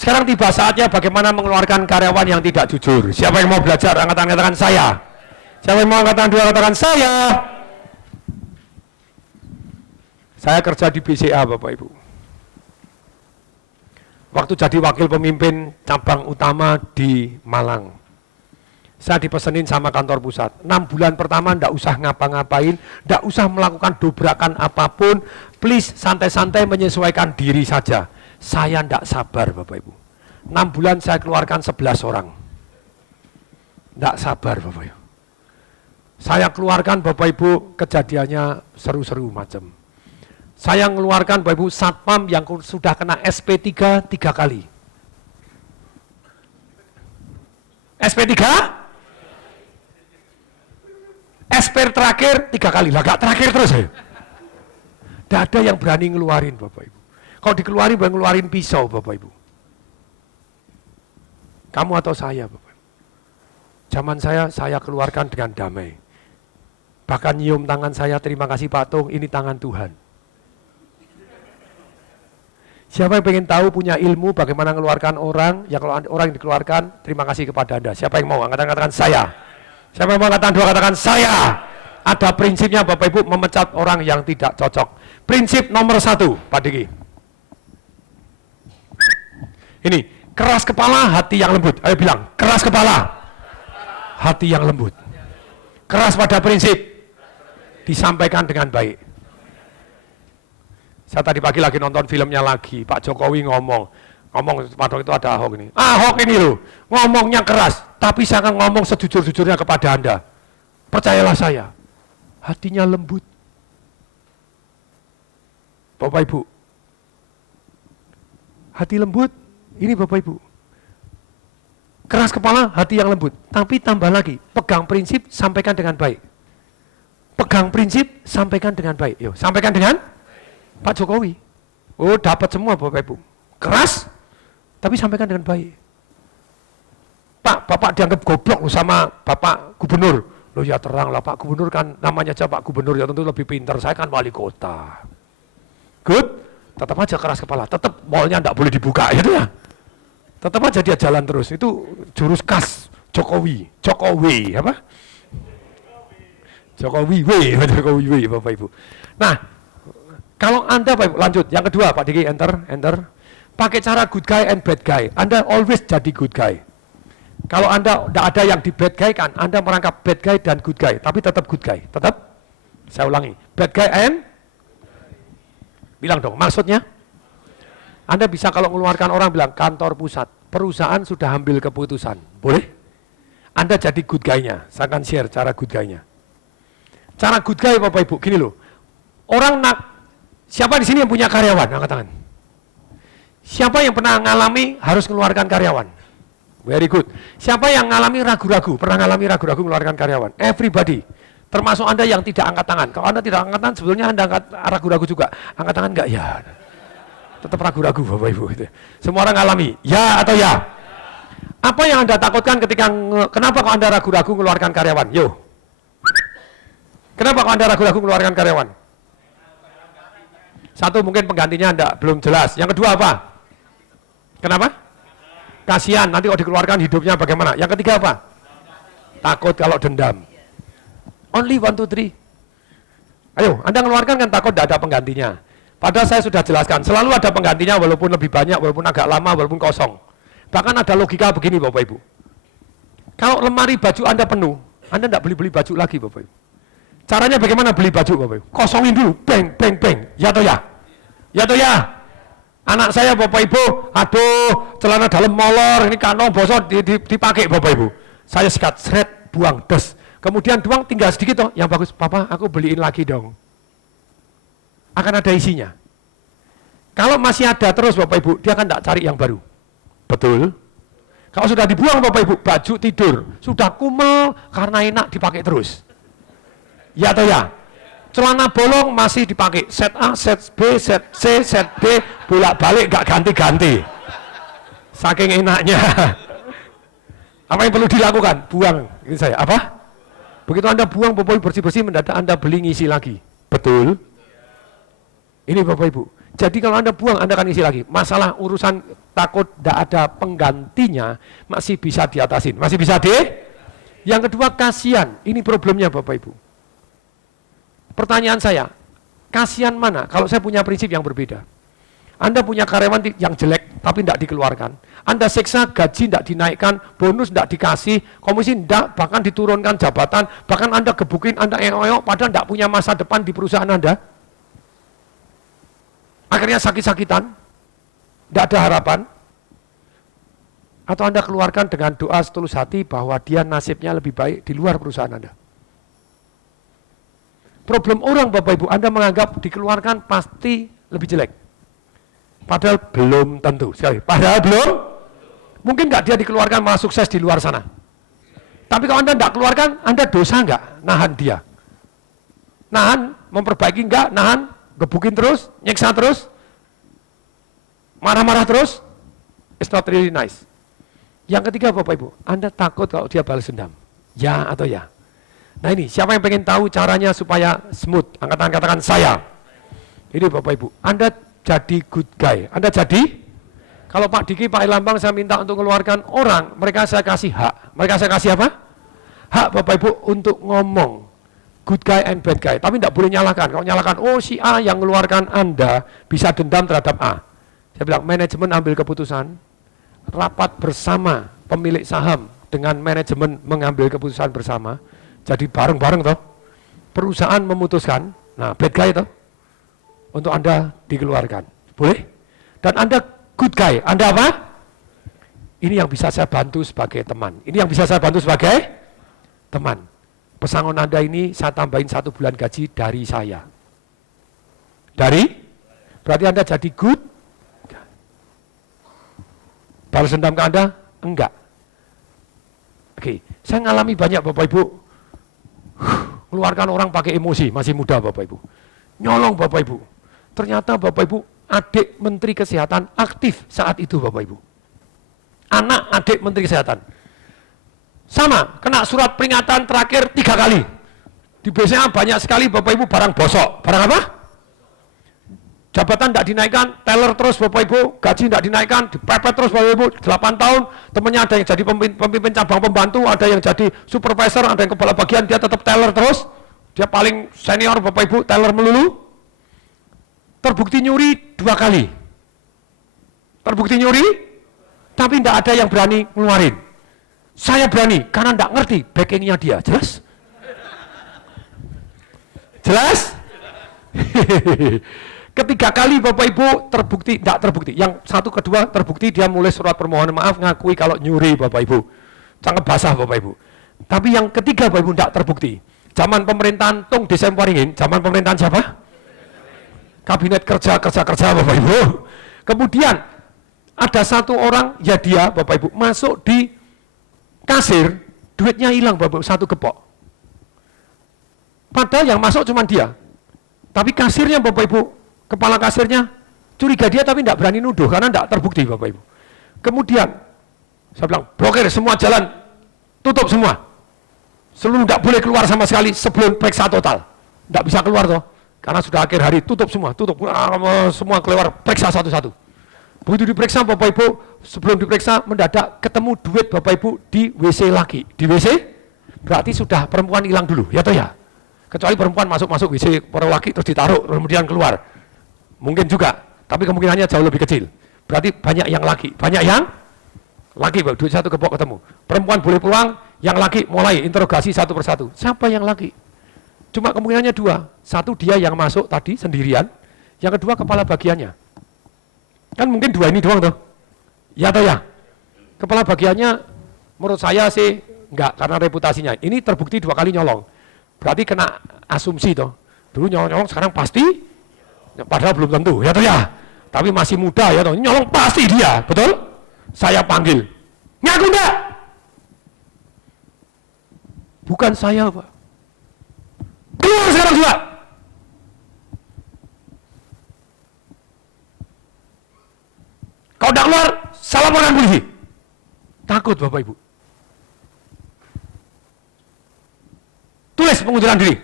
Sekarang tiba saatnya bagaimana mengeluarkan karyawan yang tidak jujur. Siapa yang mau belajar? Angkat tangan saya. Siapa yang mau angkat tangan dua, katakan saya. Saya kerja di BCA, Bapak Ibu. Waktu jadi wakil pemimpin cabang utama di Malang, saya dipesenin sama kantor pusat, 6 bulan pertama ndak usah ngapa-ngapain, ndak usah melakukan dobrakan apapun, please santai-santai menyesuaikan diri saja. Saya ndak sabar, Bapak Ibu. 6 bulan saya keluarkan 11 orang. Ndak sabar, Bapak Ibu. Saya keluarkan, Bapak Ibu, kejadiannya seru-seru macam. Saya mengeluarkan Bapak Ibu satpam yang sudah kena SP3 3 kali. SP3? SP terakhir 3 kali. Lah gak terakhir terus ya? Tidak ada yang berani ngeluarin Bapak Ibu. Kalau dikeluarin, boleh ngeluarin pisau Bapak Ibu. Kamu atau saya Bapak Ibu. Zaman saya keluarkan dengan damai. Bahkan nyium tangan saya, terima kasih Pak Tung, ini tangan Tuhan. Siapa yang pengen tahu, punya ilmu bagaimana mengeluarkan orang, ya kalau orang yang dikeluarkan, terima kasih kepada Anda. Siapa yang mau? Katakan saya. Siapa yang mau katakan dua, katakan saya. Ada prinsipnya Bapak Ibu memecat orang yang tidak cocok. Prinsip nomor 1, Pak Diki. Ini, keras kepala, hati yang lembut. Ayo bilang, keras kepala, hati yang lembut. Keras pada prinsip, disampaikan dengan baik. Saya tadi pagi lagi nonton filmnya lagi, Pak Jokowi ngomong pada itu ada Ahok ini. Ahok ini loh, ngomongnya keras, tapi saya akan ngomong sejujur-jujurnya kepada Anda. Percayalah saya, hatinya lembut. Bapak Ibu, hati lembut, ini Bapak Ibu. Keras kepala, hati yang lembut. Tapi tambah lagi, pegang prinsip, sampaikan dengan baik. Pegang prinsip, sampaikan dengan baik. Yuk, sampaikan dengan Pak Jokowi. Oh, dapat semua Bapak Ibu. Keras, tapi sampaikan dengan baik. Pak, Bapak dianggap goblok loh sama Bapak Gubernur. Loh ya terang lah, Pak Gubernur kan namanya aja Pak Gubernur, ya tentu lebih pintar. Saya kan wali kota. Good, tetap aja keras kepala. Tetap mallnya enggak boleh dibuka, gitu ya. Tetap aja dia jalan terus. Itu jurus khas Jokowi. Jokowi, apa? Jokowi, Bapak Ibu. Nah, kalau Anda, Pak Ibu, lanjut. Yang kedua, Pak Diki, enter. Pakai cara good guy and bad guy. Anda always jadi good guy. Kalau Anda tidak ada yang di bad guy kan, Anda merangkap bad guy dan good guy. Tapi tetap good guy. Tetap, saya ulangi. Bad guy and, bilang dong, maksudnya? Anda bisa kalau mengeluarkan orang bilang, kantor pusat, perusahaan sudah ambil keputusan. Boleh? Anda jadi good guy-nya. Saya akan share cara good guy-nya. Cara good guy, Bapak Ibu, gini loh. Orang siapa di sini yang punya karyawan? Angkat tangan. Siapa yang pernah mengalami harus mengeluarkan karyawan? Very good. Siapa yang mengalami ragu-ragu? Pernah mengalami ragu-ragu mengeluarkan karyawan? Everybody. Termasuk Anda yang tidak angkat tangan. Kalau Anda tidak angkat tangan, sebetulnya Anda angkat ragu-ragu juga. Angkat tangan enggak? Ya. Tetap ragu-ragu Bapak Ibu. Semua orang mengalami. Ya atau ya? Apa yang Anda takutkan kenapa kok Anda ragu-ragu mengeluarkan karyawan? Yo. Kenapa kok Anda ragu-ragu mengeluarkan karyawan? Satu, mungkin penggantinya belum jelas. Yang kedua apa? Kenapa? Kasihan, nanti kalau dikeluarkan hidupnya bagaimana? Yang ketiga apa? Takut kalau dendam. Only 1, 2, 3. Ayo, Anda mengeluarkan kan takut tidak ada penggantinya. Padahal saya sudah jelaskan, selalu ada penggantinya walaupun lebih banyak, walaupun agak lama, walaupun kosong. Bahkan ada logika begini Bapak Ibu. Kalau lemari baju Anda penuh, Anda tidak beli baju lagi Bapak Ibu. Caranya bagaimana beli baju Bapak Ibu? Kosongin dulu, bang, bang, bang. Ya atau ya? Ya atau ya? Anak saya Bapak Ibu, aduh celana dalam molor, ini kantong bosok dipakai Bapak Ibu. Saya sikat, seret, buang, des. Kemudian doang tinggal sedikit toh, yang bagus, Papa aku beliin lagi dong. Akan ada isinya. Kalau masih ada terus Bapak Ibu, dia akan tidak cari yang baru. Betul? Kalau sudah dibuang Bapak Ibu, baju tidur, sudah kumel karena enak dipakai terus. Ya atau ya? Celana bolong masih dipakai, set A, set B, set C, set D, bolak-balik gak ganti-ganti. Saking enaknya. Apa yang perlu dilakukan? Buang. Ini saya, apa? Begitu Anda buang Bapak Ibu bersih-bersih, mendadak Anda beli ngisi lagi. Betul? Ini Bapak Ibu. Jadi kalau Anda buang, Anda akan isi lagi. Masalah urusan takut tidak ada penggantinya, masih bisa diatasin. Masih bisa Yang kedua, kasihan. Ini problemnya Bapak Ibu. Pertanyaan saya, kasihan mana kalau saya punya prinsip yang berbeda? Anda punya karyawan yang jelek, tapi tidak dikeluarkan. Anda seksa, gaji tidak dinaikkan, bonus tidak dikasih, komisi tidak, bahkan diturunkan jabatan, bahkan Anda gebukin, Anda eok-eok, padahal tidak punya masa depan di perusahaan Anda. Akhirnya sakit-sakitan, tidak ada harapan. Atau Anda keluarkan dengan doa setulus hati bahwa dia nasibnya lebih baik di luar perusahaan Anda. Problem orang Bapak Ibu, Anda menganggap dikeluarkan pasti lebih jelek. Padahal belum tentu. Sekali, padahal belum. Mungkin nggak dia dikeluarkan malah sukses di luar sana. Tapi kalau Anda tidak keluarkan, Anda dosa nggak nahan dia? Nahan, memperbaiki nggak? Nahan, gebukin terus, nyiksa terus, marah-marah terus, it's not really nice. Yang ketiga Bapak Ibu, Anda takut kalau dia balas dendam. Ya atau ya? Nah ini, siapa yang pengen tahu caranya supaya smooth? Angkat tangan, katakan saya. Ini Bapak Ibu, Anda jadi good guy. Anda jadi, kalau Pak Diki, Pak Ilambang saya minta untuk mengeluarkan orang, mereka saya kasih hak. Mereka saya kasih apa? Hak Bapak Ibu untuk ngomong. Good guy and bad guy, tapi tidak boleh nyalakan. Kalau nyalakan, oh si A yang mengeluarkan Anda bisa dendam terhadap A. Saya bilang, manajemen ambil keputusan, rapat bersama pemilik saham dengan manajemen mengambil keputusan bersama, jadi bareng-bareng toh, perusahaan memutuskan, nah bad guy toh, untuk Anda dikeluarkan. Boleh? Dan Anda good guy, Anda apa? Ini yang bisa saya bantu sebagai teman. Ini yang bisa saya bantu sebagai teman. Pesangon Anda ini saya tambahin 1 bulan gaji dari saya. Berarti Anda jadi good. Balas dendam ke Anda? Enggak. Oke, saya ngalami banyak Bapak Ibu. Keluarkan orang pakai emosi, masih muda Bapak Ibu. Nyolong Bapak Ibu. Ternyata Bapak Ibu, adik Menteri Kesehatan aktif saat itu Bapak Ibu. Anak adik Menteri Kesehatan. Sama, kena surat peringatan terakhir 3 kali. Di BCA banyak sekali Bapak Ibu barang bosok. Barang apa? Jabatan tidak dinaikkan, teller terus Bapak Ibu, gaji tidak dinaikkan, dipepet terus Bapak Ibu, 8 tahun, temannya ada yang jadi pemimpin cabang pembantu, ada yang jadi supervisor, ada yang kepala bagian, dia tetap teller terus, dia paling senior Bapak Ibu, teller melulu, terbukti nyuri 2 kali. Terbukti nyuri, tapi tidak ada yang berani ngeluarin. Saya berani, karena tidak ngerti backingnya dia, jelas? Jelas? Ketiga kali Bapak Ibu terbukti, tidak terbukti. Yang satu kedua terbukti dia mulai surat permohonan maaf, ngakui kalau nyuri Bapak Ibu. Sangat basah Bapak Ibu. Tapi yang ketiga Bapak Ibu tidak terbukti. Zaman pemerintahan Tung Desemporingin, zaman pemerintahan siapa? Kabinet kerja Bapak Ibu. Kemudian ada satu orang, ya dia Bapak Ibu, masuk di kasir, duitnya hilang Bapak, 1 gepok. Padahal yang masuk cuma dia. Tapi kasirnya Bapak Ibu, kepala kasirnya curiga dia tapi tidak berani nuduh karena tidak terbukti Bapak Ibu. Kemudian saya bilang, blokir semua jalan, tutup semua. Seluruh tidak boleh keluar sama sekali sebelum periksa total. Tidak bisa keluar toh, karena sudah akhir hari, tutup semua, semua keluar, periksa satu-satu. Begitu diperiksa Bapak Ibu, sebelum diperiksa mendadak ketemu duit Bapak Ibu di WC lagi. Di WC berarti sudah perempuan hilang dulu, ya toh ya? Kecuali perempuan masuk WC para laki terus ditaruh, kemudian keluar. Mungkin juga, tapi kemungkinannya jauh lebih kecil. Berarti banyak yang laki Bapak, duit 1 gepok ketemu. Perempuan boleh pulang, yang laki mulai interogasi satu persatu. Siapa yang laki? Cuma kemungkinannya 2. Satu dia yang masuk tadi sendirian, yang kedua kepala bagiannya. Kan mungkin 2 ini doang tuh. Ya atau ya? Kepala bagiannya menurut saya sih enggak, karena reputasinya. Ini terbukti 2 kali nyolong. Berarti kena asumsi toh. Dulu nyolong, sekarang pasti, padahal belum tentu, ya toh ya? Tapi masih muda ya toh, nyolong pasti dia, betul? Saya panggil. Ngaku enggak? Bukan saya Pak. Keluar sekarang juga. Kalau tidak keluar, saya laporkan polisi. Takut Bapak Ibu. Tulis pengunduran diri.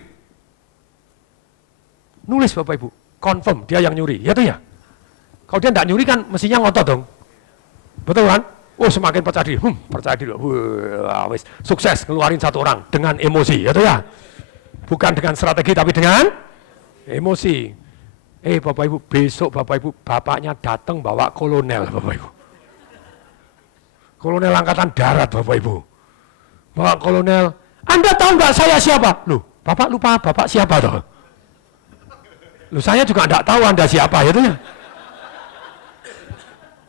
Nulis Bapak Ibu, confirm dia yang nyuri, ya tuh ya. Kalau dia tidak nyuri kan mestinya ngotot dong. Betul kan? Oh semakin percaya diri. Wah, wis sukses ngeluarin satu orang dengan emosi, ya ya. Bukan dengan strategi tapi dengan emosi. Bapak Ibu, besok Bapak Ibu, bapaknya datang bawa kolonel Bapak Ibu. Kolonel Angkatan Darat Bapak Ibu. Bawa kolonel, Anda tahu nggak saya siapa? Loh, Bapak lupa Bapak siapa toh? Loh, saya juga enggak tahu Anda siapa, ya tuh ya.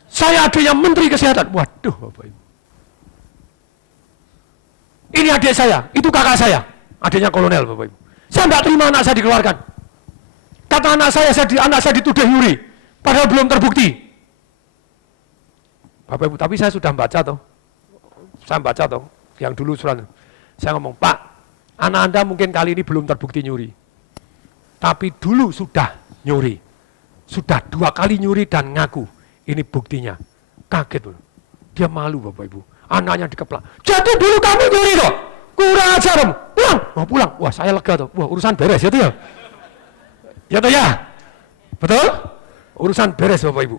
Saya adiknya Menteri Kesehatan. Waduh, Bapak Ibu. Ini adik saya, itu kakak saya. Adiknya kolonel, Bapak Ibu. Saya enggak terima anak saya dikeluarkan. Kata anak saya dituduh nyuri. Padahal belum terbukti. Bapak Ibu, tapi saya sudah baca toh. Saya baca toh, yang dulu surat. Saya ngomong, Pak, anak Anda mungkin kali ini belum terbukti nyuri. Tapi dulu sudah nyuri. Sudah 2 kali nyuri dan ngaku. Ini buktinya. Kaget. Dia malu Bapak Ibu. Anaknya dikeplak. Jadi dulu kamu nyuri toh? Kurang ajar om. Pulang. Mau pulang. Wah saya lega toh. Wah urusan beres ya tuh ya. Ya toh ya. Betul? Urusan beres Bapak Ibu.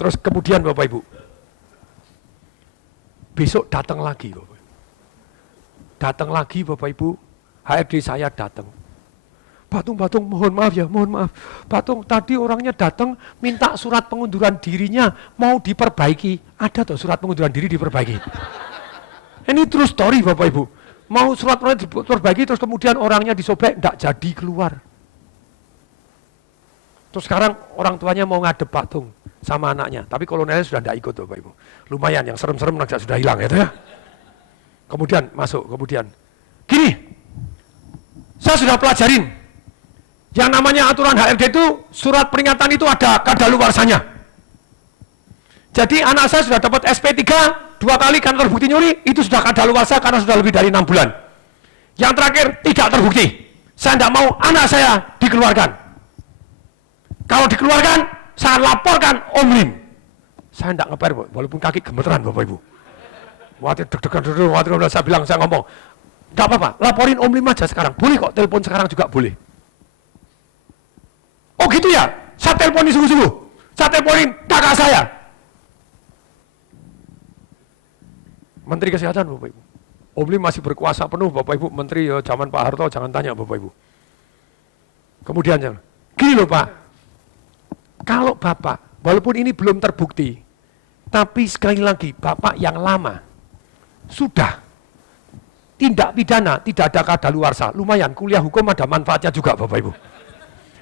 Terus kemudian Bapak Ibu. Besok datang lagi Bapak Ibu. Datang lagi Bapak Ibu. HRD saya datang. Batung, mohon maaf ya, mohon maaf. Batung, tadi orangnya datang minta surat pengunduran dirinya mau diperbaiki. Ada tuh surat pengunduran diri diperbaiki. Ini true story Bapak Ibu. Mau surat pengunduran diperbaiki terus kemudian orangnya disobek, enggak jadi keluar. Terus sekarang orang tuanya mau ngadep Batung sama anaknya. Tapi kolonelnya sudah enggak ikut Bapak Ibu. Lumayan yang serem-serem sudah hilang ya. Kemudian masuk, gini, saya sudah pelajarin. Yang namanya aturan HRD itu, surat peringatan itu ada kadaluarsanya. Jadi anak saya sudah dapat SP3, 2 kali kan terbukti nyuri, itu sudah kadaluarsa karena sudah lebih dari 6 bulan. Yang terakhir, tidak terbukti. Saya tidak mau anak saya dikeluarkan. Kalau dikeluarkan, saya laporkan Om Lim. Saya tidak ngeper, walaupun kaki gemeteran Bapak Ibu. Waktu deg-degan, saya ngomong, tidak apa-apa, laporin Om Lim aja sekarang. Boleh kok, telepon sekarang juga boleh. Oh gitu ya, saya teleponin sungguh-sungguh. Saya teleponin kakak saya. Menteri Kesehatan Bapak Ibu. Om Lim masih berkuasa penuh Bapak Ibu. Menteri ya, zaman Pak Harto jangan tanya Bapak Ibu. Kemudian, gini loh Pak. Kalau Bapak, walaupun ini belum terbukti, tapi sekali lagi Bapak yang lama sudah tindak pidana, tidak ada kadaluarsa. Lumayan, kuliah hukum ada manfaatnya juga Bapak Ibu.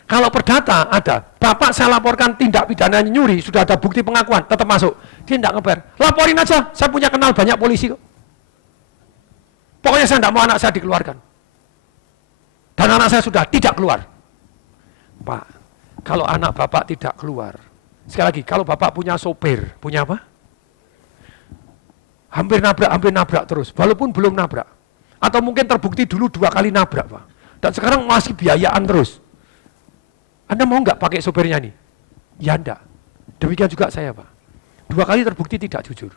Kalau perdata ada, Bapak saya laporkan tindak pidana nyuri, sudah ada bukti pengakuan, tetap masuk. Dia tidak ngeper. Laporin aja, saya punya kenal banyak polisi kok. Pokoknya saya tidak mau anak saya dikeluarkan. Dan anak saya sudah tidak keluar. Pak, kalau anak Bapak tidak keluar, sekali lagi, kalau Bapak punya sopir, punya apa? Hampir nabrak terus, walaupun belum nabrak. Atau mungkin terbukti dulu 2 kali nabrak Pak. Dan sekarang masih biayaan terus. Anda mau nggak pakai sopirnya nih? Ya enggak. Demikian juga saya Pak. 2 kali terbukti tidak jujur.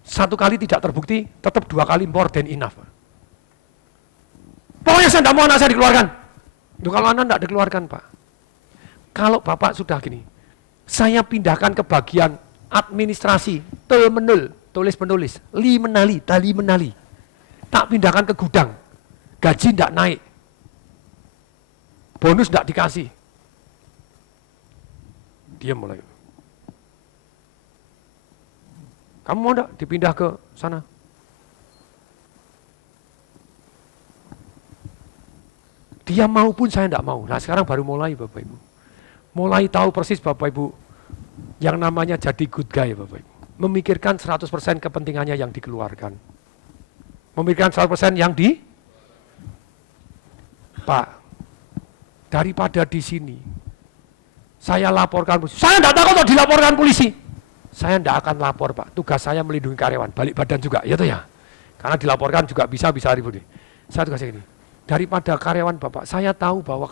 1 kali tidak terbukti, tetap 2 kali more than enough Pak. Pokoknya saya enggak mau anak saya dikeluarkan. Duh, kalau anak enggak dikeluarkan Pak. Kalau Bapak sudah gini, saya pindahkan ke bagian administrasi, tulis menulis, tali menali. Tak pindahkan ke gudang. Gaji enggak naik. Bonus tidak dikasih. Dia mulai. Kamu mau enggak dipindah ke sana? Dia mau pun saya enggak mau. Nah sekarang baru mulai Bapak Ibu. Mulai tahu persis Bapak Ibu yang namanya jadi good guy Bapak Ibu. Memikirkan 100% kepentingannya yang dikeluarkan. Memikirkan 100% yang Pak, daripada di sini, saya laporkan polisi. Saya tidak takut kalau dilaporkan polisi. Saya tidak akan lapor Pak. Tugas saya melindungi karyawan. Balik badan juga, ya tuh ya. Karena dilaporkan juga bisa ribut. Saya tugasnya ini. Daripada karyawan Bapak, saya tahu bahwa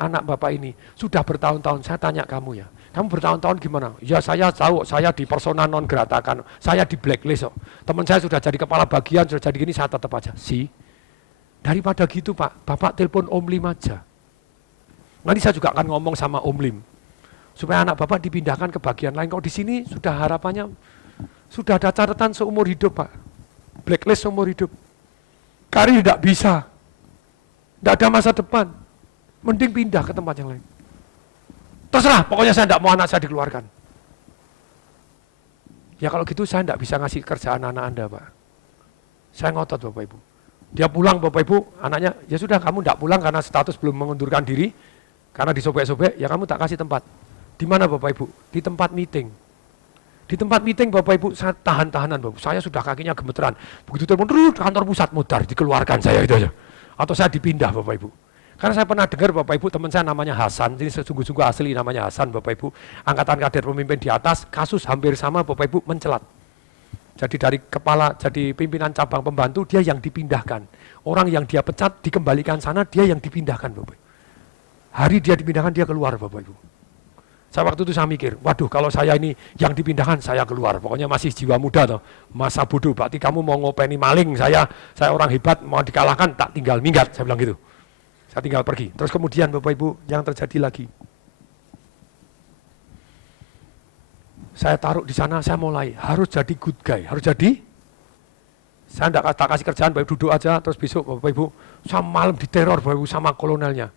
anak Bapak ini sudah bertahun-tahun. Saya tanya kamu ya. Kamu bertahun-tahun gimana? Ya saya tahu, saya di persona non grata kan. Saya di blacklist. Teman saya sudah jadi kepala bagian, sudah jadi gini, saya tetap aja. Daripada gitu Pak, Bapak telepon Om Lim aja. Nanti saya juga akan ngomong sama Om Lim. Supaya anak Bapak dipindahkan ke bagian lain. Kalau di sini sudah harapannya, sudah ada catatan seumur hidup Pak. Blacklist seumur hidup. Karir tidak bisa. Tidak ada masa depan. Mending pindah ke tempat yang lain. Terserah, pokoknya saya tidak mau anak saya dikeluarkan. Ya kalau gitu saya tidak bisa ngasih kerjaan anak Anda Pak. Saya ngotot Bapak Ibu. Dia pulang Bapak Ibu, anaknya, ya sudah kamu tidak pulang karena status belum mengundurkan diri, karena disobek-sobek, ya kamu tak kasih tempat. Di mana Bapak Ibu? Di tempat meeting. Di tempat meeting Bapak Ibu, saya tahan-tahanan Bapak. Saya sudah kakinya gemeteran. Begitu telepon, kantor pusat modar, dikeluarkan saya itu aja. Atau saya dipindah Bapak Ibu. Karena saya pernah dengar Bapak Ibu, teman saya namanya Hasan, ini sungguh-sungguh asli namanya Hasan Bapak Ibu. Angkatan kader pemimpin di atas, kasus hampir sama Bapak Ibu mencelat. Jadi dari kepala, jadi pimpinan cabang pembantu, dia yang dipindahkan. Orang yang dia pecat, dikembalikan sana, dia yang dipindahkan Bapak Ibu. Hari dia dipindahkan, dia keluar Bapak Ibu. Saya waktu itu saya mikir, waduh kalau saya ini yang dipindahkan, saya keluar. Pokoknya masih jiwa muda toh, masa bodoh, berarti kamu mau ngopeni maling, saya orang hebat, mau dikalahkan, tak tinggal minggat, saya bilang gitu. Saya tinggal pergi. Terus kemudian Bapak Ibu, yang terjadi lagi. Saya taruh di sana, saya mulai harus jadi good guy, harus jadi. Saya tak kasih kerjaan, Bapak Ibu duduk aja, terus besok Bapak Ibu, saya malam diteror Bapak Ibu sama kolonelnya.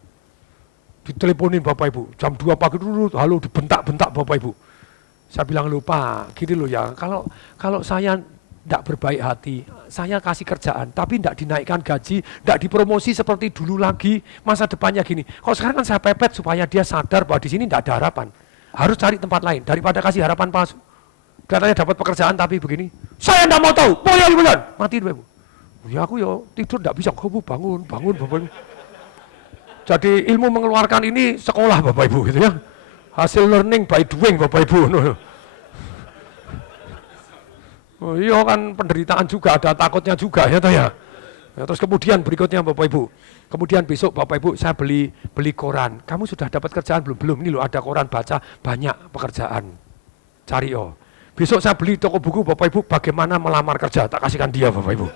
Diteleponin Bapak Ibu, jam 2 pagi dulu, halo dibentak-bentak Bapak Ibu. Saya bilang, lupa, gini loh ya, kalau saya tidak berbaik hati, saya kasih kerjaan, tapi tidak dinaikkan gaji, tidak dipromosi seperti dulu lagi, masa depannya gini. Kalau sekarang kan saya pepet supaya dia sadar bahwa di sini tidak ada harapan. Harus cari tempat lain, daripada kasih harapan palsu. Katanya dapat pekerjaan tapi begini, saya tidak mau tahu, pokoknya bulan, mati Bapak Ibu. Ya aku ya tidur tidak bisa, kamu bangun Bapak Ibu. Jadi ilmu mengeluarkan ini sekolah Bapak Ibu gitu ya. Hasil learning by doing Bapak Ibu. Oh, iya kan penderitaan juga, ada takutnya juga ya toh ya. Ya, terus kemudian berikutnya Bapak Ibu. Kemudian besok Bapak Ibu saya beli koran. Kamu sudah dapat kerjaan belum? Belum. Ini loh ada koran baca, banyak pekerjaan. Cari oh. Besok saya beli toko buku Bapak Ibu bagaimana melamar kerja, tak kasihkan dia Bapak Ibu.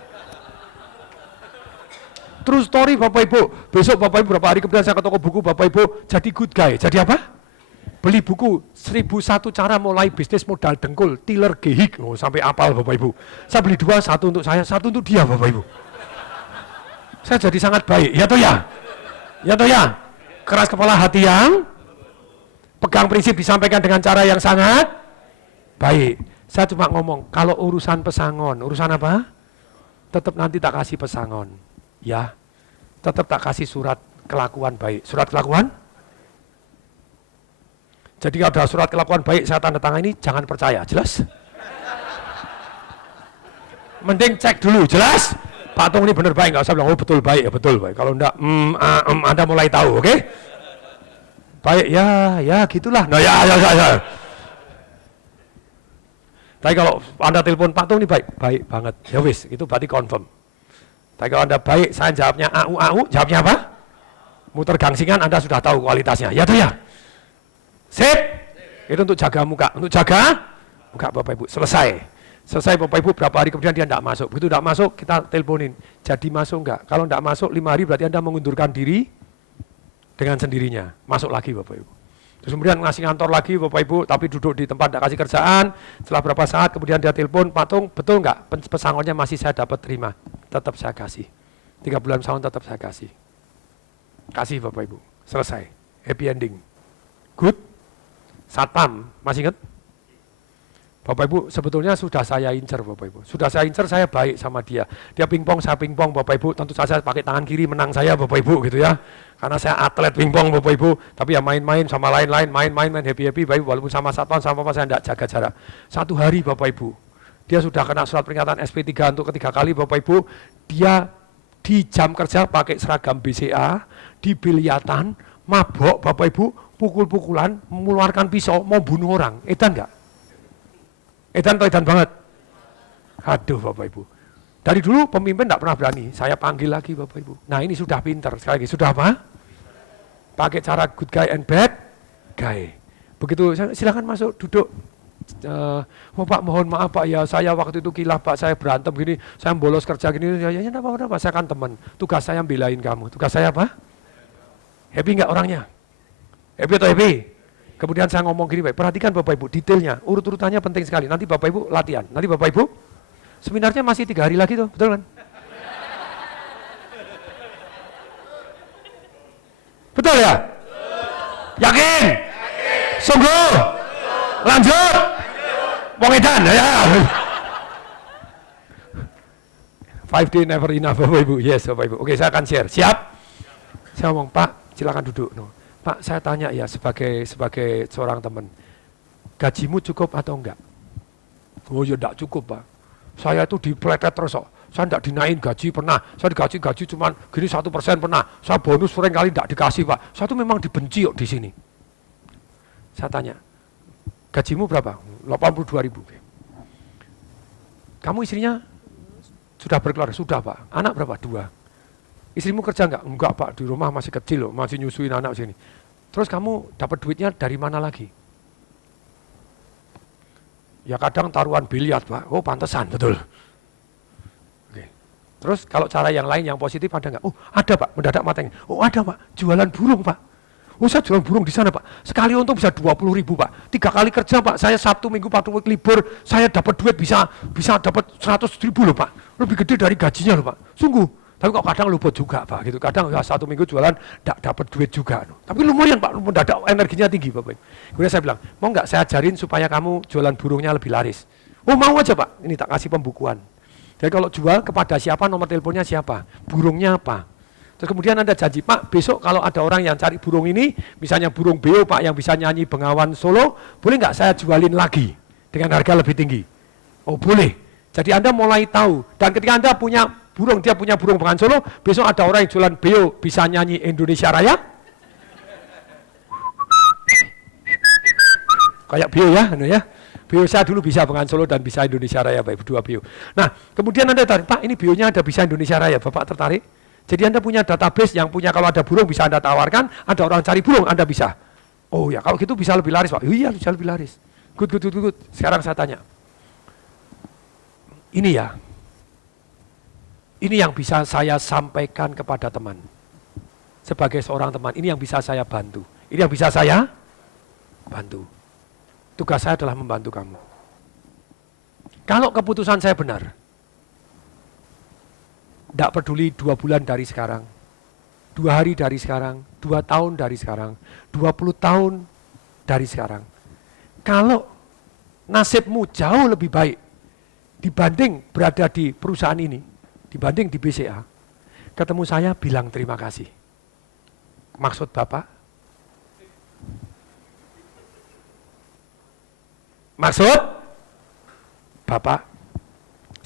True story Bapak Ibu. Besok Bapak Ibu berapa hari kemudian saya ke toko buku Bapak Ibu jadi good guy. Jadi apa? Beli buku 1001 cara mulai bisnis modal dengkul, Tiller Gehig. Oh, sampai apal Bapak Ibu. Saya beli 2, 1 untuk saya, 1 untuk dia Bapak Ibu. Saya jadi sangat baik, ya toh ya? Ya toh ya? Keras kepala hati yang pegang prinsip disampaikan dengan cara yang sangat baik. Saya cuma ngomong, kalau urusan pesangon, urusan apa? Tetap nanti tak kasih pesangon. Ya, tetap tak kasih surat kelakuan baik. Surat kelakuan? Jadi kalau ada surat kelakuan baik saya tanda tangan ini, jangan percaya, jelas? Mending cek dulu, jelas? Pak Tung ini benar baik, nggak usah bilang, oh betul baik, ya betul baik. Kalau enggak, Anda mulai tahu, oke? Baik, ya gitulah. Nah ya. Tapi kalau Anda telepon Pak Tung ini baik banget, ya wis, itu berarti confirm. Tapi kalau Anda baik, saya jawabnya au, jawabnya apa? Muter gangsingan, Anda sudah tahu kualitasnya, ya tuh ya? Sip? Itu untuk jaga muka, muka Bapak Ibu, Selesai Bapak Ibu berapa hari kemudian dia tidak masuk. Begitu tidak masuk kita teleponin. Jadi masuk enggak? Kalau tidak masuk 5 hari berarti Anda mengundurkan diri dengan sendirinya. Masuk lagi Bapak Ibu. Terus kemudian ngasih kantor lagi Bapak Ibu, tapi duduk di tempat tidak kasih kerjaan. Setelah berapa saat kemudian dia telepon, Pak Tung betul enggak? Pesangonnya masih saya dapat terima. Tetap saya kasih. 3 bulan pesangon tetap saya kasih. Kasih Bapak Ibu. Selesai. Happy ending. Good. Satpam, masih ingat? Bapak Ibu, sebetulnya sudah saya incer Bapak Ibu. Sudah saya incer, saya baik sama dia. Dia pingpong, saya pingpong Bapak Ibu. Tentu saja pakai tangan kiri menang saya Bapak Ibu gitu ya. Karena saya atlet pingpong Bapak Ibu. Tapi ya main-main sama lain-lain, main happy-happy Bapak Ibu. Walaupun sama satpam, sama apa saya tidak jaga jarak. 1 hari Bapak Ibu, dia sudah kena surat peringatan SP3 untuk ketiga kali Bapak Ibu. Dia di jam kerja pakai seragam BCA, di biliatan, mabok Bapak Ibu, pukul-pukulan, mengeluarkan pisau, mau bunuh orang. Edan enggak? Edan banget. Aduh Bapak Ibu. Dari dulu pemimpin tidak pernah berani. Saya panggil lagi Bapak Ibu. Nah ini sudah pinter. Sekali lagi, sudah apa? Pakai cara good guy and bad guy. Begitu, silakan masuk, duduk. Pak mohon maaf Pak ya, saya waktu itu kilaf Pak, saya berantem gini, saya bolos kerja gini, ya enggak apa-apa, saya kan teman. Tugas saya belain kamu. Tugas saya apa? Happy enggak orangnya? Happy atau happy? Kemudian saya ngomong gini, Pak, perhatikan Bapak Ibu, detailnya, urut-urutannya penting sekali. Nanti Bapak Ibu latihan, nanti Bapak Ibu, seminarnya masih 3 hari lagi tuh, betul kan? Betul ya? Yakin? Sungguh? Lanjut? Wong edan ya. 5 day never enough Bapak Ibu. Yes Bapak Ibu. Oke, saya akan share. Siap? Saya ngomong, Pak, silakan duduk. No. Pak, saya tanya ya sebagai seorang teman. Gajimu cukup atau enggak? Oh ya enggak cukup, Pak. Saya itu dipeletet terus kok. Saya enggak dinaik gaji pernah. Saya digaji cuman gini 1% pernah. Saya bonus sering kali enggak dikasih, Pak. Saya itu memang dibenci kok di sini. Saya tanya, gajimu berapa? 82.000. Kamu istrinya sudah berkeluarga? Sudah, Pak. Anak berapa? 2. Istrimu kerja enggak? Enggak, Pak. Di rumah masih kecil loh, masih nyusuin anak sini. Terus kamu dapat duitnya dari mana lagi? Ya kadang taruhan biliar, Pak. Oh, pantesan, betul. Oke. Terus kalau cara yang lain yang positif ada enggak? Oh, ada, Pak. Mendadak matanya. Oh, ada, Pak. Jualan burung, Pak. Oh, saya jualan burung di sana, Pak. Sekali untung bisa 20.000, Pak. 3 kali kerja, Pak. Saya Sabtu, Minggu, Sabtu, libur, saya dapat duit bisa dapat 100.000 loh, Pak. Lebih gede dari gajinya loh, Pak. Sungguh. Tapi kok kadang luput juga, Pak. Gitu. Kadang ya, 1 minggu jualan enggak dapat duit juga. Tapi lumayan, Pak. Mendadak energinya tinggi, Bapak. Kemudian saya bilang, mau enggak saya ajarin supaya kamu jualan burungnya lebih laris? Oh, mau aja, Pak. Ini tak kasih pembukuan. Jadi kalau jual kepada siapa, nomor teleponnya siapa, burungnya apa. Terus kemudian Anda janji, Pak, besok kalau ada orang yang cari burung ini, misalnya burung beo, Pak, yang bisa nyanyi Bengawan Solo, boleh nggak saya jualin lagi dengan harga lebih tinggi? Oh, boleh. Jadi Anda mulai tahu. Dan ketika Anda punya burung, dia punya burung Bengawan Solo, besok ada orang yang jualan beo, bisa nyanyi Indonesia Raya. Kayak beo ya, ya. Beo saya dulu bisa Bengawan Solo dan bisa Indonesia Raya, Pak, 2 beo. Nah, kemudian Anda tarik, Pak, ini beonya ada bisa Indonesia Raya, Bapak tertarik? Jadi Anda punya database yang punya kalau ada burung bisa Anda tawarkan, ada orang cari burung Anda bisa. Oh ya, kalau gitu bisa lebih laris, Pak. Iya, bisa lebih laris. Good. Sekarang saya tanya. Ini ya. Ini yang bisa saya sampaikan kepada teman. Sebagai seorang teman, ini yang bisa saya bantu. Ini yang bisa saya bantu. Tugas saya adalah membantu kamu. Kalau keputusan saya benar, tidak peduli 2 bulan dari sekarang, 2 hari dari sekarang, 2 tahun dari sekarang, 20 tahun dari sekarang. Kalau nasibmu jauh lebih baik dibanding berada di perusahaan ini, dibanding di BCA, ketemu saya bilang terima kasih. Maksud Bapak? Maksud Bapak?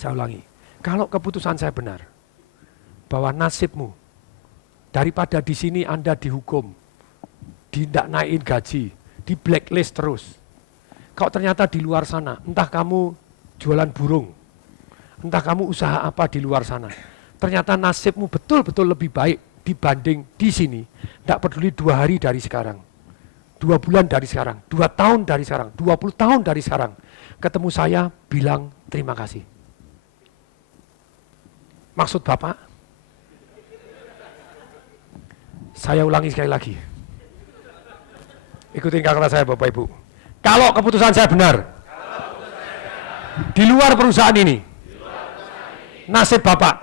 Saya ulangi. Kalau keputusan saya benar, bahwa nasibmu daripada di sini Anda dihukum, tidak naikin gaji, di blacklist terus. Kalau ternyata di luar sana, entah kamu jualan burung, entah kamu usaha apa di luar sana, ternyata nasibmu betul-betul lebih baik dibanding di sini. Tidak peduli 2 hari dari sekarang, 2 bulan dari sekarang, 2 tahun dari sekarang, 20 tahun dari sekarang, ketemu saya bilang terima kasih. Maksud Bapak? Saya ulangi sekali lagi. Ikutin kata saya Bapak Ibu. Kalau keputusan saya benar, di luar perusahaan ini, nasib Bapak,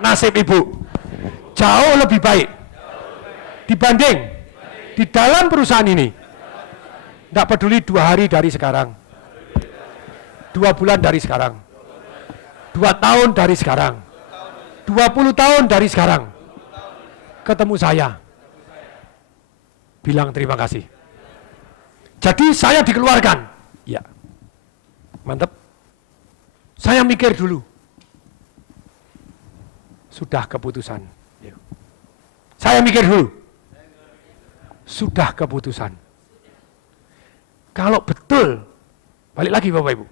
nasib Ibu, jauh lebih baik dibanding di dalam perusahaan ini. Tidak peduli 2 hari dari sekarang, 2 bulan dari sekarang, 2 tahun dari sekarang, 20 tahun dari sekarang, ketemu saya, bilang terima kasih. Jadi saya dikeluarkan. Ya, mantap. Saya mikir dulu. Sudah keputusan. Saya mikir dulu. Sudah keputusan. Kalau betul, balik lagi Bapak Ibu.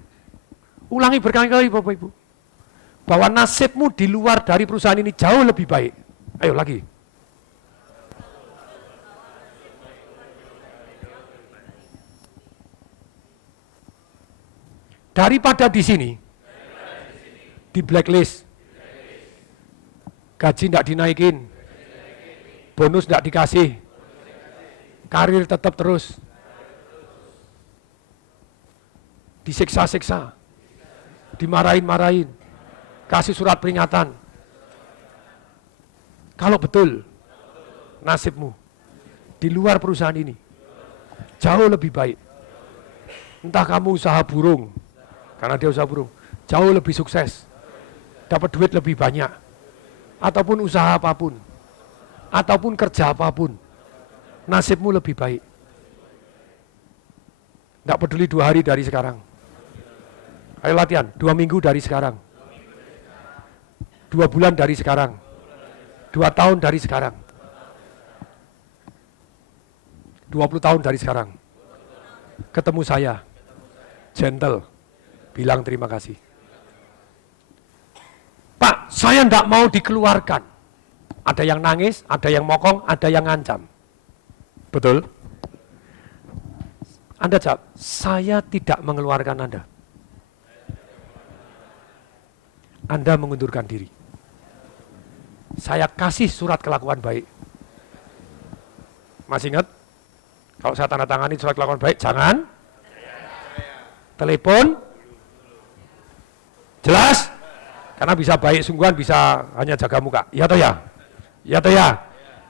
Ulangi berkali-kali Bapak Ibu. Bahwa nasibmu di luar dari perusahaan ini jauh lebih baik. Ayo lagi. Daripada di sini, di blacklist, gaji tidak dinaikin, bonus tidak dikasih, karir tetap terus, disiksa-siksa, dimarahin-marahin, kasih surat peringatan. Kalau betul nasibmu di luar perusahaan ini jauh lebih baik, entah kamu usaha burung, karena dia usaha burung, jauh lebih sukses, dapat duit lebih banyak, ataupun usaha apapun, ataupun kerja apapun, nasibmu lebih baik. Tidak peduli 2 hari dari sekarang. Ayo latihan, 2 minggu dari sekarang. 2 bulan dari sekarang. 2 tahun dari sekarang. 20 tahun dari sekarang. Ketemu saya, gentle, bilang terima kasih. Pak, saya tidak mau dikeluarkan. Ada yang nangis, ada yang mokong, ada yang ngancam. Betul? Anda jawab, saya tidak mengeluarkan Anda. Anda mengundurkan diri. Saya kasih surat kelakuan baik. Masih ingat? Kalau saya tanda tangani surat kelakuan baik, jangan. Telepon. Jelas? Karena bisa baik sungguhan, bisa hanya jaga muka. Ya toh ya? Ya toh ya?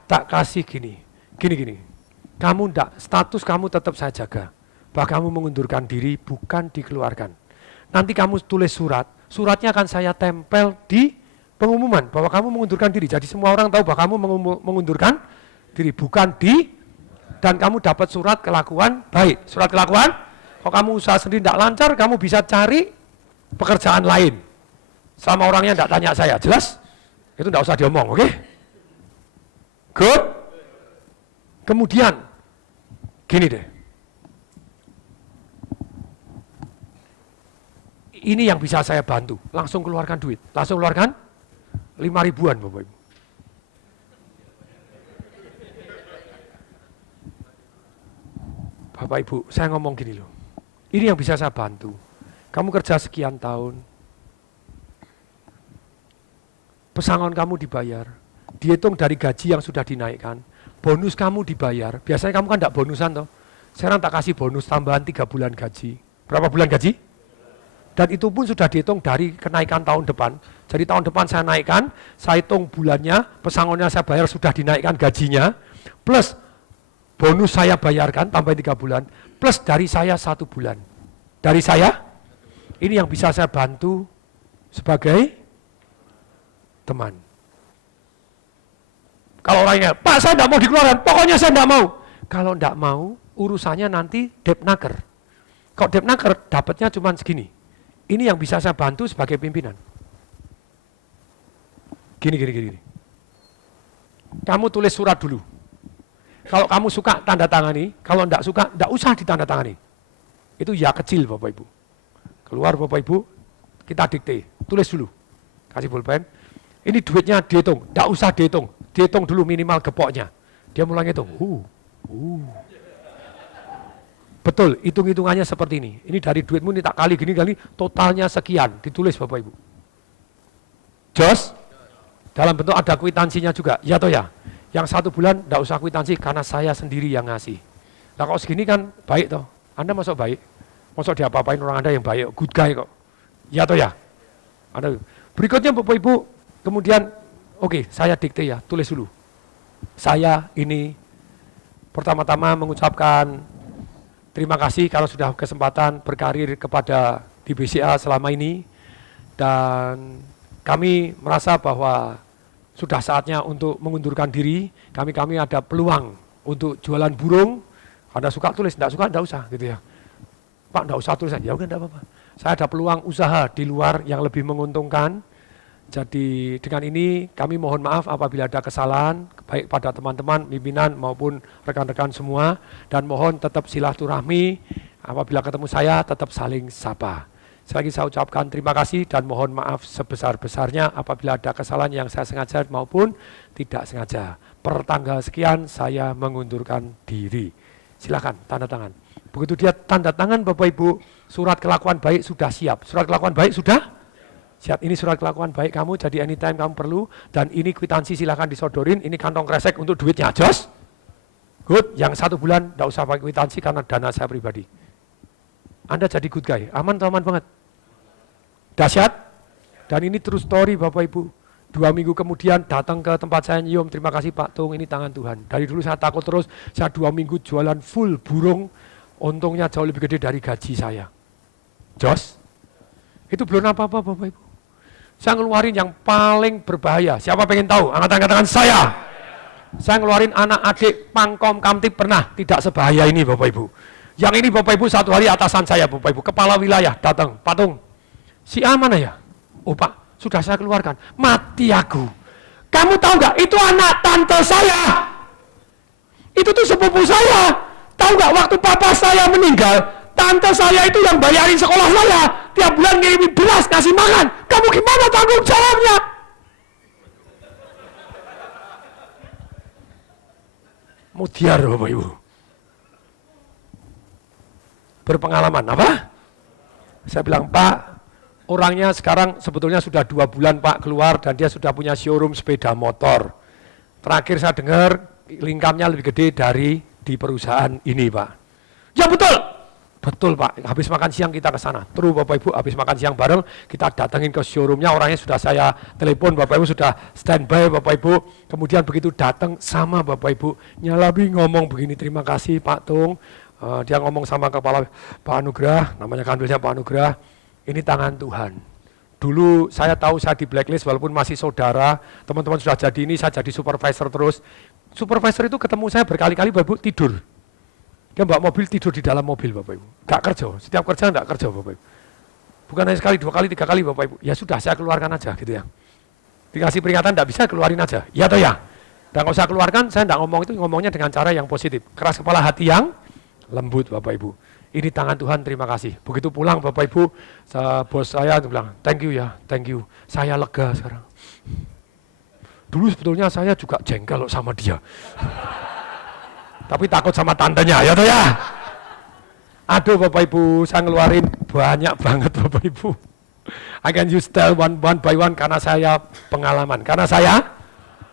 Tak kasih gini. Gini. Kamu enggak, status kamu tetap saya jaga. Bahwa kamu mengundurkan diri, bukan dikeluarkan. Nanti kamu tulis surat, suratnya akan saya tempel di pengumuman bahwa kamu mengundurkan diri. Jadi semua orang tahu bahwa kamu mengundurkan diri, bukan dan kamu dapat surat kelakuan baik. Surat kelakuan, kalau kamu usaha sendiri tidak lancar, kamu bisa cari pekerjaan lain. Selama orangnya tidak tanya saya, jelas? Itu tidak usah diomong, oke? Good? Kemudian, gini deh. Ini yang bisa saya bantu, langsung keluarkan duit, langsung keluarkan 5 ribuan Bapak Ibu. Bapak Ibu, saya ngomong gini loh, ini yang bisa saya bantu. Kamu kerja sekian tahun, pesangon kamu dibayar, dihitung dari gaji yang sudah dinaikkan, bonus kamu dibayar, biasanya kamu kan tidak bonusan toh, sekarang tak kasih bonus tambahan 3 bulan gaji. Berapa bulan gaji? Dan itu pun sudah dihitung dari kenaikan tahun depan. Jadi tahun depan saya naikkan, saya hitung bulannya, pesangonnya saya bayar sudah dinaikkan gajinya, plus bonus saya bayarkan tambah 3 bulan, plus dari saya 1 bulan. Dari saya, ini yang bisa saya bantu sebagai teman. Kalau orangnya, Pak saya tidak mau dikeluarkan, pokoknya saya tidak mau. Kalau tidak mau, urusannya nanti Depnaker. Kalau Depnaker dapatnya cuma segini. Ini yang bisa saya bantu sebagai pimpinan. Gini. Kamu tulis surat dulu. Kalau kamu suka tanda tangani, kalau tidak suka, tidak usah ditanda tangani. Itu ya kecil Bapak Ibu. Keluar Bapak Ibu, kita dikte, tulis dulu. Kasih pulpen. Ini duitnya dihitung, tidak usah dihitung. Dihitung dulu minimal gepoknya. Dia mulai ngitung. Betul, hitung-hitungannya seperti ini. Ini dari duitmu ini tak kali gini, totalnya sekian. Ditulis Bapak Ibu. Jos, dalam bentuk ada kwitansinya juga. Ya toh ya? Yang 1 bulan tidak usah kwitansi karena saya sendiri yang ngasih. Nah kalau segini kan baik toh. Anda masuk baik. Masuk diapa-apain orang Anda yang baik, good guy kok. Ya toh ya? Berikutnya Bapak Ibu, kemudian oke, saya dikte ya, tulis dulu. Saya ini pertama-tama mengucapkan terima kasih kalau sudah kesempatan berkarir kepada di BCA selama ini, dan kami merasa bahwa sudah saatnya untuk mengundurkan diri. Kami ada peluang untuk jualan burung. Anda suka tulis, tidak suka tidak usah gitu ya. Pak tidak usah tulis, ya udah tidak apa-apa. Saya ada peluang usaha di luar yang lebih menguntungkan. Jadi dengan ini kami mohon maaf apabila ada kesalahan, baik pada teman-teman, pimpinan maupun rekan-rekan semua, dan mohon tetap silaturahmi, apabila ketemu saya tetap saling sapa. Sekali lagi saya ucapkan terima kasih dan mohon maaf sebesar-besarnya apabila ada kesalahan yang saya sengaja maupun tidak sengaja. Per tanggal sekian saya mengundurkan diri. Silakan tanda tangan. Begitu dia tanda tangan Bapak Ibu, surat kelakuan baik sudah siap. Surat kelakuan baik sudah siap. Ini surat kelakuan baik kamu, jadi anytime kamu perlu. Dan ini kwitansi silakan disodorin. Ini kantong kresek untuk duitnya, jos. Good, yang 1 bulan tidak usah pakai kwitansi karena dana saya pribadi. Anda jadi good guy. Aman atau aman banget? Dahsyat? Dan ini true story Bapak Ibu. 2 minggu kemudian datang ke tempat saya nyium, terima kasih Pak Tung, ini tangan Tuhan. Dari dulu saya takut terus, saya 2 minggu jualan full burung, untungnya jauh lebih gede dari gaji saya. Jos? Itu belum apa-apa Bapak Ibu. Saya ngeluarin yang paling berbahaya. Siapa pengen tahu? Angkat tangan saya. Saya ngeluarin anak adik Pangkom Kamtip pernah, tidak sebahaya ini Bapak Ibu. Yang ini Bapak Ibu satu hari atasan saya Bapak Ibu, kepala wilayah datang, Pak Tung, si A mana ya? Oh Pak, sudah saya keluarkan, mati aku. Kamu tahu nggak? Itu anak tante saya. Itu tuh sepupu saya. Tahu nggak waktu papa saya meninggal, tante saya itu yang bayarin sekolah saya. Tiap bulan ngirimin beras, kasih makan. Kamu gimana tanggung jawabnya? Mudiar Bapak Ibu. Berpengalaman, apa? Saya bilang, Pak, orangnya sekarang sebetulnya sudah 2 bulan Pak keluar dan dia sudah punya showroom sepeda motor. Terakhir saya dengar income-nya lebih gede dari di perusahaan ini Pak. Ya betul, betul Pak, habis makan siang kita ke sana. Terus Bapak Ibu habis makan siang bareng, kita datengin ke showroom-nya, orangnya sudah saya telepon, Bapak Ibu sudah standby Bapak Ibu. Kemudian begitu datang sama Bapak Ibu, nyalabi ngomong begini, terima kasih Pak Tung. Dia ngomong sama kepala Pak Anugrah, namanya kandilnya Pak Anugrah, ini tangan Tuhan. Dulu saya tahu saya di blacklist walaupun masih saudara, teman-teman sudah jadi ini, saya jadi supervisor terus. Supervisor itu ketemu saya berkali-kali Bapak Ibu tidur. Dia bawa mobil tidur di dalam mobil Bapak Ibu. Gak kerja, setiap kerja enggak kerja Bapak Ibu. Bukan hanya sekali, 2 kali, 3 kali Bapak Ibu. Ya sudah saya keluarkan aja gitu ya. Dikasih peringatan enggak bisa, keluarin aja. Ya atau ya? Dan kalau saya keluarkan, saya enggak ngomong itu, ngomongnya dengan cara yang positif. Keras kepala hati yang lembut Bapak Ibu. Ini tangan Tuhan, terima kasih. Begitu pulang Bapak Ibu, bos saya bilang, thank you ya, thank you. Saya lega sekarang. Dulu sebetulnya saya juga jengkel sama dia. Tapi takut sama tantenya, ya toh ya. Aduh Bapak Ibu, saya ngeluarin banyak banget Bapak Ibu. I can use tell one by one karena saya pengalaman. Karena saya